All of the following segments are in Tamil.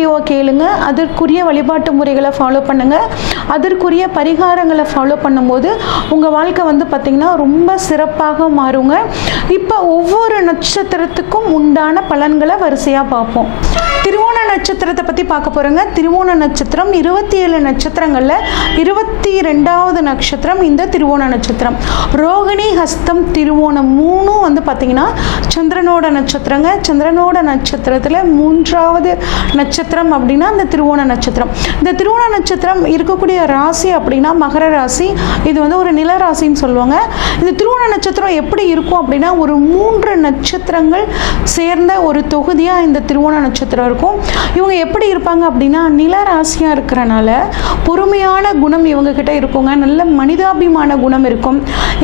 வீடியோவை கேளுங்க. அதற்குரிய வழிபாட்டு முறைகளை ஃபாலோ பண்ணுங்க. அதற்குரிய பரிகாரங்களை ஃபாலோ பண்ணும்போது உங்கள் வாழ்க்கை வந்து பார்த்திங்கன்னா ரொம்ப சிறப்பாக மாறுங்க. இப்போ ஒவ்வொரு நட்சத்திரத்துக்கும் உண்டான பலன்களை வரிசையாக பார்ப்போம். திருவோண நட்சத்திரத்தை பற்றி பார்க்க போகிறோங்க திருவோண நட்சத்திரம் இருபத்தி ஏழு நட்சத்திரங்களில் இருபத்தி ரெண்டாவது நட்சத்திரம் இந்த திருவோண நட்சத்திரம். ரோகிணி ஹஸ்தம் திருவோணம் மூணும் வந்து பார்த்திங்கன்னா சந்திரனோட நட்சத்திரங்க. சந்திரனோட நட்சத்திரத்தில் மூன்றாவது நட்சத்திரம் அப்படின்னா இந்த திருவோண நட்சத்திரம். இந்த திருவோண நட்சத்திரம் இருக்கக்கூடிய ராசி அப்படின்னா மகர ராசி. இது வந்து ஒரு நில ராசின்னு சொல்லுவாங்க. இந்த திருவோண நட்சத்திரம் எப்படி இருக்கும் அப்படின்னா ஒரு மூன்று நட்சத்திரங்கள் சேர்ந்த ஒரு தொகுதியாக இந்த திருவோண நட்சத்திரம் இருக்கும். இவங்க எப்படி இருப்பாங்க அப்படின்னா நில ராசியாக இருக்கிறனால பொறுமையான குணம் இவங்கக்கிட்ட இருக்குங்க. நல்ல மனிதாபிமான குணம் இருக்கும்.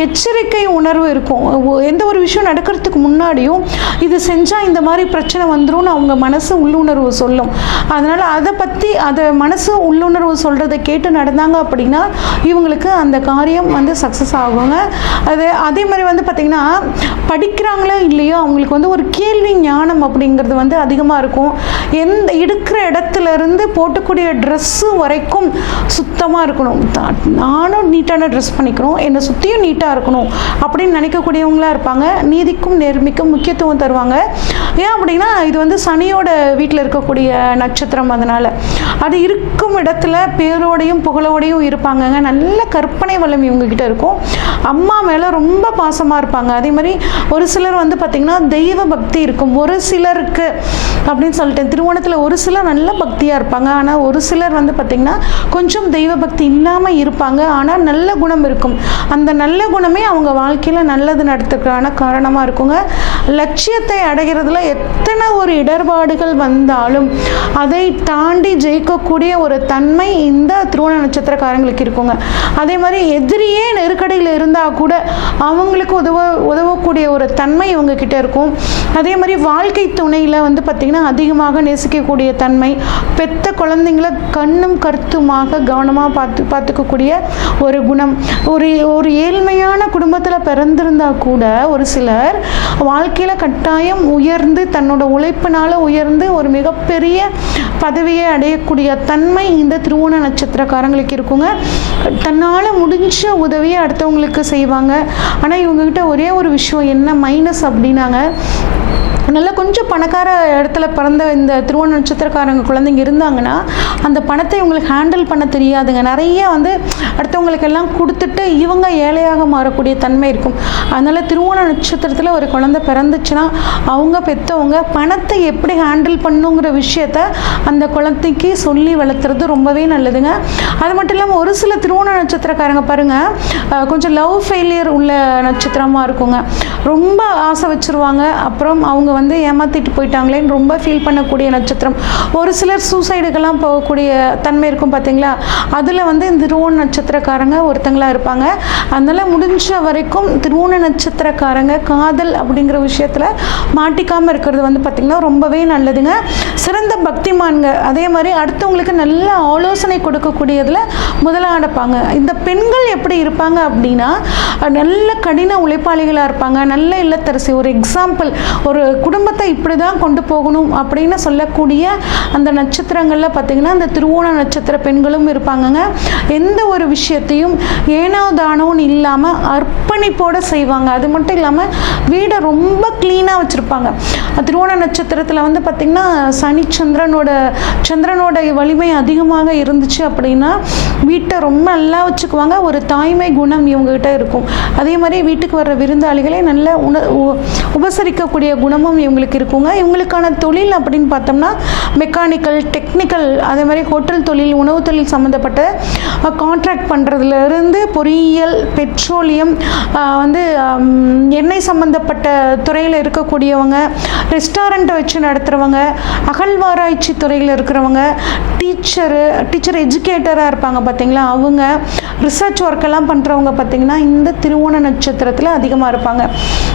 எச்சரிக்கை உணர்வு இருக்கும். எந்த ஒரு விஷயம் நடக்கிறதுக்கு முன்னாடியும் இது செஞ்சால் இந்த மாதிரி பிரச்சனை வந்துரும்னு அவங்க மனசு உள்ளுணர்வு சொல்லும். அதனால் அதை பற்றி அதை மனசு உள்ளுணர்வு சொல்கிறத கேட்டு நடந்தாங்க அப்படின்னா இவங்களுக்கு அந்த காரியம் வந்து சக்ஸஸ் ஆகுங்க. அது அதே மாதிரி வந்து பார்த்திங்கன்னா படிக்கிறாங்களோ இல்லையோ? அவங்களுக்கு வந்து ஒரு கேள்வி ஞானம் அப்படிங்கிறது வந்து அதிகமாக இருக்கும். எந்த எடுக்கிற இடத்துல இருந்து போட்டக்கூடிய ட்ரெஸ்ஸு வரைக்கும் சுத்தமாக இருக்கணும். நானும் நீட்டான ட்ரெஸ் பண்ணிக்கணும் என்னை சுற்றியும் நீட்டாக இருக்கணும் அப்படின்னு நினைக்கக்கூடியவங்களா இருப்பாங்க. நீதிக்கும் நேர்மைக்கும் முக்கியத்துவம் தருவாங்க. ஏன் அப்படின்னா இது வந்து சனியோட வீட்டில் இருக்கக்கூடிய நட்சத்திரம் அதனால். அது இருக்கும் இடத்துல பேரோடையும் புகழோடையும் இருப்பாங்கங்க. நல்ல கற்பனை வளம் இவங்ககிட்ட இருக்கும். அம்மா மேலே ரொம்ப பாசமாக இருப்பாங்க. அதே மாதிரி ஒரு சிலர் வந்து பார்த்திங்கன்னா தெய்வ பக்தி இருக்கும். ஒரு சிலருக்கு அப்படின்னு சொல்லிட்டு திருவோணத்தில் ஒரு சிலர் நல்ல பக்தியாக இருப்பாங்க. ஆனால் ஒரு சிலர் வந்து பார்த்திங்கன்னா கொஞ்சம் தெய்வ பக்தி இல்லாமல் இருப்பாங்க. ஆனால் நல்ல குணம் இருக்கும். அந்த நல்ல குணமே அவங்க வாழ்க்கையில் நல்லது நடத்துக்கான காரணமாக இருக்குங்க. லட்சியத்தை அடைகிறதுல எத்தனை ஒரு இடர்பாடுகள் வந்தாலும் அதை தாண்டி ஜெயிக்கக்கூடிய ஒரு தன்மை இந்த திருவோண நட்சத்திரக்காரங்களுக்கு இருக்குங்க. அதே மாதிரி எதிரியே நெருக்கடியில் இருந்தால் இருந்தால் கூட அவங்களுக்கு உதவ உதவக்கூடிய ஒரு தன்மை இவங்க கிட்ட இருக்கும். அதே மாதிரி வாழ்க்கை துணையில் வந்து பார்த்திங்கன்னா அதிகமாக நேசிக்கக்கூடிய தன்மை பெத்த குழந்தைங்கள கண்ணும் கருத்துமாக கவனமாக பார்த்து பார்த்துக்கக்கூடிய ஒரு குணம். ஒரு ஒரு ஏழ்மையான குடும்பத்தில் பிறந்திருந்தா கூட ஒரு சிலர் வாழ்க்கையில் கட்டாயம் உயர்ந்து தன்னோட உழைப்பினால் உயர்ந்து ஒரு மிகப்பெரிய பதவியை அடையக்கூடிய தன்மை இந்த திருவோண நட்சத்திரக்காரங்களுக்கு இருக்குங்க. தன்னால் முடிஞ்ச உதவியை அடுத்தவங்களுக்கு செய்வாங்க. ஆனால் இவங்ககிட்ட ஒரே ஒரு விஷயம் என்ன மைனஸ் அப்படின்னாங்க. நல்லா கொஞ்சம் பணக்கார இடத்துல பிறந்த இந்த திருவோண நட்சத்திரக்காரங்க குழந்தைங்க இருந்தாங்கன்னா அந்த பணத்தை இவங்களுக்கு ஹேண்டில் பண்ண தெரியாதுங்க. நிறைய வந்து அடுத்தவங்களுக்கு எல்லாம் கொடுத்துட்டு இவங்க ஏழையாக மாறக்கூடிய தன்மை இருக்கும். அதனால் திருவோண நட்சத்திரத்தில் ஒரு குழந்தை பிறந்துச்சுன்னா அவங்க பெற்றவங்க பணத்தை எப்படி ஹேண்டில் பண்ணுங்கிற விஷயத்த அந்த குழந்தைக்கு சொல்லி வளர்த்துறது ரொம்பவே நல்லதுங்க. அது மட்டும் இல்லாமல் ஒரு சில திருவோண நட்சத்திரக்காரங்க பாருங்கள் கொஞ்சம் லவ் ஃபெயிலியர் உள்ள நட்சத்திரமாக இருக்குங்க. ரொம்ப ஆசை வச்சுருவாங்க. அப்புறம் அவங்க வந்து ஏமாற்றிட்டு போயிட்டாங்களேன்னு ரொம்ப ஃபீல் பண்ணக்கூடிய நட்சத்திரம். ஒரு சிலர் சூசைடுக்கெல்லாம் போகக்கூடிய தன்மை இருக்கும் பார்த்தீங்களா அதில் வந்து இந்த திருவோண நட்சத்திரக்காரங்க ஒருத்தங்களாக இருப்பாங்க. அதனால் முடிஞ்ச வரைக்கும் திருவோண நட்சத்திரக்காரங்க காதல் அப்படிங்கிற விஷயத்தில் மாட்டிக்காமல் இருக்கிறது வந்து பார்த்திங்கன்னா ரொம்பவே நல்லதுங்க. சிறந்த பக்திமான்கள் அதே மாதிரி அடுத்தவங்களுக்கு நல்ல ஆலோசனை கொடுக்கக்கூடியதில் முதலாடப்பாங்க இந்த பெண்கள் எப்படி இருப்பாங்க அப்படின்னா நல்ல கடின உழைப்பாளிகளாக இருப்பாங்க. நல்ல இல்லத்தரசி ஒரு எக்ஸாம்பிள் ஒரு குடும்பத்தை இப்படி தான் கொண்டு போகணும் அப்படின்னு சொல்லக்கூடிய அந்த நட்சத்திரங்களில் பார்த்திங்கன்னா அந்த திருவோண நட்சத்திர பெண்களும் இருப்பாங்கங்க. எந்த ஒரு விஷயத்தையும் ஏனோ தானோன்னு இல்லாமல் அர்ப்பணிப்போடு செய்வாங்க. அது மட்டும் இல்லாமல் வீடை ரொம்ப க்ளீனாக வச்சுருப்பாங்க. திருவோண நட்சத்திரத்தில் வந்து பார்த்திங்கன்னா சனி சந்திரனோட சந்திரனோட வலிமை அதிகமாக இருந்துச்சு அப்படின்னா வீட்டை ரொம்ப நல்லா வச்சுக்குவாங்க. ஒரு தாய்மை குணம் இவங்ககிட்ட இருக்கும். அதே மாதிரி வீட்டுக்கு வர்ற விருந்தாளிகளை நல்ல உண உ- உபசரிக்கக்கூடிய குணமும் இவங்களுக்கு இருக்குங்க. இவங்களுக்கான தொழில் அப்படின்னு பார்த்தோம்னா மெக்கானிக்கல் டெக்னிக்கல் அதே மாதிரி ஹோட்டல் தொழில் உணவு தொழில் சம்மந்தப்பட்ட கான்ட்ராக்ட் பண்ணுறதுலேருந்து பொறியியல் பெட்ரோலியம் வந்து எண்ணெய் சம்மந்தப்பட்ட துறையில் இருக்கக்கூடியவங்க ரெஸ்டாரண்ட்டை வச்சு நடத்துகிறவங்க அகழ்வாராய்ச்சி துறையில் இருக்கிறவங்க டீச்சரு டீச்சர் எஜுகேட்டராக இருப்பாங்க பார்த்தீங்களா அவங்க ரிசர்ச் ஒர்க்கெல்லாம் பண்ணுறவங்க பார்த்தீங்கன்னா இந்த திருவோண நட்சத்திரத்தில் அதிகமாக இருப்பாங்க.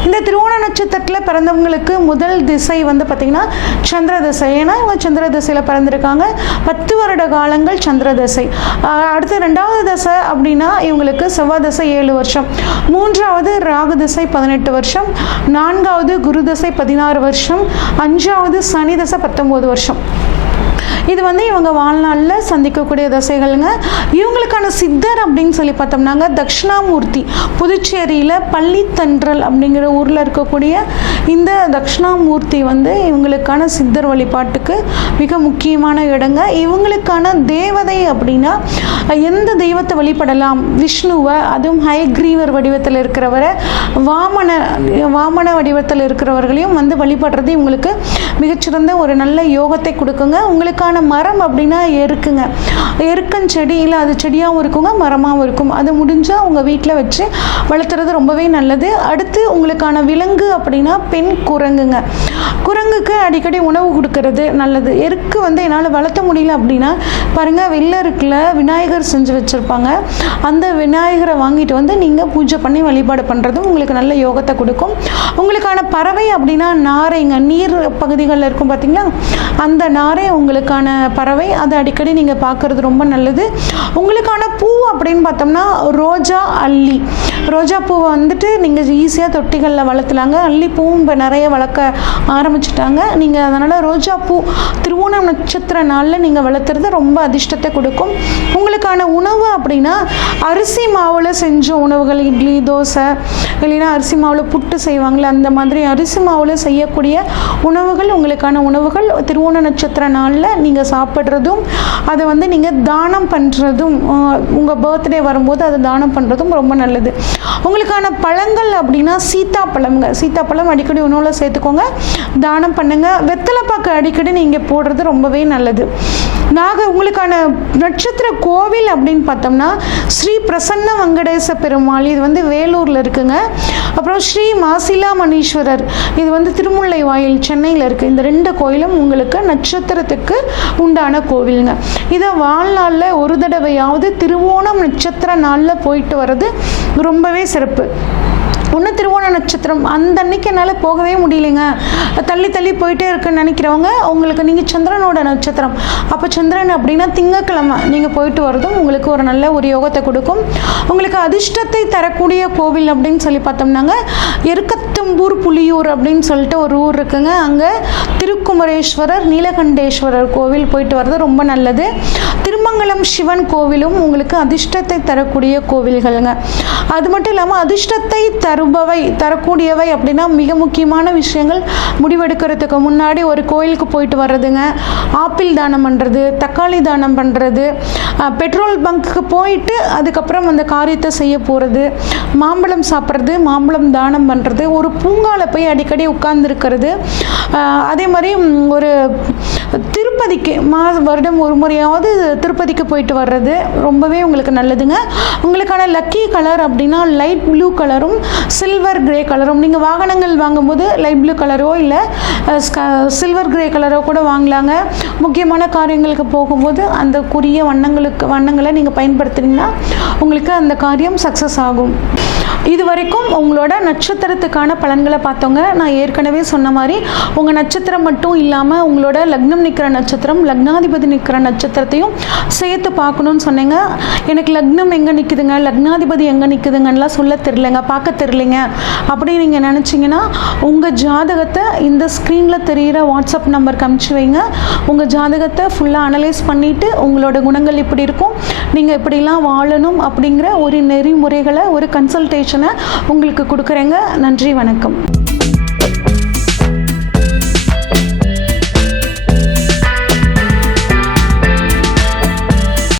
இந்த திருவோண நட்சத்திரத்தில் பிறந்தவங்களுக்கு முதல் திசை வந்து பார்த்திங்கன்னா சந்திர திசை. ஏன்னா இவங்க சந்திர திசையில் பிறந்திருக்காங்க. பத்து வருட காலங்கள் சந்திர திசை. அடுத்து ரெண்டாவது தசை அப்படின்னா இவங்களுக்கு செவ்வாய் திசை ஏழு வருஷம். மூன்றாவது ராகு திசை பதினெட்டு வருஷம். நான்காவது குரு திசை பதினாறு வருஷம். அஞ்சாவது சனி தசை பத்தொம்போது வருஷம். இது வந்து இவங்க வாழ்நாளில் சந்திக்கக்கூடிய தசைகள்ங்க. இவங்களுக்கான சித்தர் அப்படின்னு சொல்லி பார்த்தோம்னாங்க தக்ஷணாமூர்த்தி புதுச்சேரியில் பள்ளித்தன்றல் அப்படிங்கிற ஊரில் இருக்கக்கூடிய இந்த தக்ஷணாமூர்த்தி வந்து இவங்களுக்கான சித்தர் வழிபாட்டுக்கு மிக முக்கியமான இடங்க. இவங்களுக்கான தேவதை அப்படின்னா எந்த தெய்வத்தை வழிபடலாம்? விஷ்ணுவை அதுவும் ஹயக்ரீவர் வடிவத்தில் இருக்கிறவரை வாமன வாமன வடிவத்தில் இருக்கிறவர்களையும் வந்து வழிபடுறது இவங்களுக்கு மிகச்சிறந்த ஒரு நல்ல யோகத்தை கொடுக்குங்க. உங்களுக்கான மரம் அப்படின்னா எருக்குங்க. எருக்கஞ்செடி இல்லை அது செடியாகவும் இருக்குங்க மரமாகவும் இருக்கும். அது முடிஞ்சால் உங்கள் வீட்டில் வச்சு வளர்த்துறது ரொம்பவே நல்லது. அடுத்து உங்களுக்கான விலங்கு அப்படின்னா பெண் குரங்குங்க. குரங்குக்கு அடிக்கடி உணவு கொடுக்கறது நல்லது. எருக்கு வந்து என்னால் வளர்த்த முடியல அப்படின்னா பாருங்கள் வெள்ளருக்கில் விநாயகர் செஞ்சு வச்சுருப்பாங்க. அந்த விநாயகரை வாங்கிட்டு வந்து நீங்கள் பூஜை பண்ணி வழிபாடு பண்ணுறதும் உங்களுக்கு நல்ல யோகத்தை கொடுக்கும். உங்களுக்கான பறவை அப்படின்னா நாரைங்க. நீர் பகுதிகளில் இருக்கும் பார்த்தீங்களா அந்த நாரை உங்களுக்கான பறவை அதை அடிக்கடி நீங்கள் பார்க்குறது ரொம்ப நல்லது. உங்களுக்கான பூ அப்படின்னு பார்த்தோம்னா ரோஜா அல்லி. ரோஜா பூவை வந்துட்டு நீங்கள் ஈஸியாக தொட்டிகளில் வளர்த்துலாங்க. அல்லிப்பூவும் இப்போ நிறைய வளர்க்க ஆரம்பிச்சிட்டாங்க. நீங்கள் அதனால் ரோஜா பூ திருவோணம் நட்சத்திர நாளில் நீங்கள் வளர்த்துறது ரொம்ப அதிர்ஷ்டத்தை கொடுக்கும். உங்களுக்கான உணவு அப்படின்னா அரிசி மாவில் செஞ்ச உணவுகள் இட்லி தோசை இல்லைன்னா அரிசி மாவில் புட்டு செய்வாங்களே அந்த மாதிரி அரிசி மாவில் செய்யக்கூடிய உணவுகள் உங்களுக்கான உணவுகள் திருவோண நட்சத்திர நாளில் நீங்கள் சாப்பிட்றதும் அதை வந்து நீங்கள் தானம் பண்ணுறதும் உங்கள் பர்த்டே வரும்போது அதை தானம் பண்ணுறதும் ரொம்ப நல்லது. உங்களுக்கான பழங்கள் அப்படின்னா சீத்தாப்பழம்ங்க. சீத்தாப்பழம் அடிக்கடி உணவில் சேர்த்துக்கோங்க. தானம் பண்ணுங்கள் வெத்தலைப்பாக்கு அடிக்கடி நீங்கள் போடுறது ரொம்பவே நல்லது. நாங்கள் உங்களுக்கான நட்சத்திர கோவில் அப்படின்னு பார்த்தோம்னா ஸ்ரீ பிரசன்ன வெங்கடேச பெருமாள். இது வந்து வேலூரில் இருக்குங்க. அப்புறம் ஸ்ரீ மாசிலா மணீஸ்வரர். இது வந்து திருமுல்லை வாயில் சென்னையில் இருக்குது இந்த ரெண்டு கோயிலும் உங்களுக்கு நட்சத்திரத்துக்கு உண்டான கோவிலுங்க. இதை வாழ்நாளில் ஒரு தடவையாவது திருவோணம் நட்சத்திர நாளில் போயிட்டு வர்றது ரொம்பவே சிறப்பு. ஒன்று திருவோண நட்சத்திரம். அந்த அன்னைக்கு என்னால் போகவே முடியலைங்க. தள்ளி தள்ளி போயிட்டே இருக்குன்னு நினைக்கிறவங்க உங்களுக்கு நீங்கள் சந்திரனோட நட்சத்திரம். அப்போ சந்திரன் அப்படின்னா திங்கக்கிழமை. நீங்கள் போயிட்டு வரதும் உங்களுக்கு ஒரு நல்ல ஒரு யோகத்தை கொடுக்கும். உங்களுக்கு அதிர்ஷ்டத்தை தரக்கூடிய கோவில் அப்படின்னு சொல்லி பார்த்தோம்னாங்க. எருக்கத்தம்பூர் புலியூர் அப்படின்னு சொல்லிட்டு ஒரு ஊர் இருக்குங்க. அங்கே திருக்குமரேஸ்வரர் நீலகண்டேஸ்வரர் கோவில் போயிட்டு வர்றது ரொம்ப நல்லது. திருமங்கலம் சிவன் கோவிலும் உங்களுக்கு அதிர்ஷ்டத்தை தரக்கூடிய கோவில்களுங்க. அது மட்டும் இல்லாமல் அதிர்ஷ்டத்தை தருபவை தரக்கூடியவை அப்படின்னா மிக முக்கியமான விஷயங்கள் முடிவெடுக்கிறதுக்கு முன்னாடி ஒரு கோயிலுக்கு போயிட்டு வர்றதுங்க. ஆப்பிள் தானம் பண்ணுறது தக்காளி தானம் பண்ணுறது பெட்ரோல் பங்க்குக்கு போயிட்டு அதுக்கப்புறம் அந்த காரியத்தை செய்ய போகிறது மாம்பழம் சாப்பிட்றது மாம்பழம் தானம் பண்ணுறது ஒரு பூங்காவில் போய் அடிக்கடி உட்கார்ந்துருக்கிறது. அதே மாதிரி ஒரு திருப்பதிக்கு மாத வருடம் ஒரு முறையாவது திருப்பதிக்கு போயிட்டு வர்றது ரொம்பவே உங்களுக்கு நல்லதுங்க. உங்களுக்கான லக்கி கலர் அப்படின்னா லைட் ப்ளூ கலரும் சில்வர் கிரே கலரும் நீங்கள் வாகனங்கள் வாங்கும்போது லைட் ப்ளூ கலரோ இல்லை சில்வர் கிரே கலரோ கூட வாங்கலாங்க. முக்கியமான காரியங்களுக்கு போகும்போது அந்த குறிய வண்ணங்களுக்கு வண்ணங்களை நீங்கள் பயன்படுத்துனீங்கன்னா உங்களுக்கு அந்த காரியம் சக்ஸஸ் ஆகும். இது வரைக்கும் உங்களோட நட்சத்திரத்துக்கான பலன்களை பார்த்தோங்க நான் ஏற்கனவே சொன்ன மாதிரி உங்கள் நட்சத்திரம் மட்டும் இல்லாமல் உங்களோட லக்னம் நிற்கிற நட்சத்திரம் லக்னாதிபதி நிற்கிற நட்சத்திரத்தையும் சேர்த்து பார்க்கணுன்னு சொன்னீங்க. எனக்கு லக்னம் எங்கே நிற்குதுங்க லக்னாதிபதி எங்கே நிற்குதுங்கலாம் சொல்ல தெரிலங்க பார்க்க தெரிலிங்க அப்படின்னு நீங்கள் நினச்சிங்கன்னா உங்கள் ஜாதகத்தை இந்த ஸ்க்ரீனில் தெரிகிற வாட்ஸ்அப் நம்பருக்கு அமுச்சு வைங்க. உங்கள் ஜாதகத்தை ஃபுல்லாக அனலைஸ் பண்ணிவிட்டு உங்களோட குணங்கள் இப்படி இருக்கும் நீங்கள் இப்படிலாம் வாழணும் அப்படிங்கிற ஒரு நெறிமுறைகளை ஒரு கன்சல்டேஷனை உங்களுக்கு கொடுக்குறேங்க. நன்றி வணக்கம்.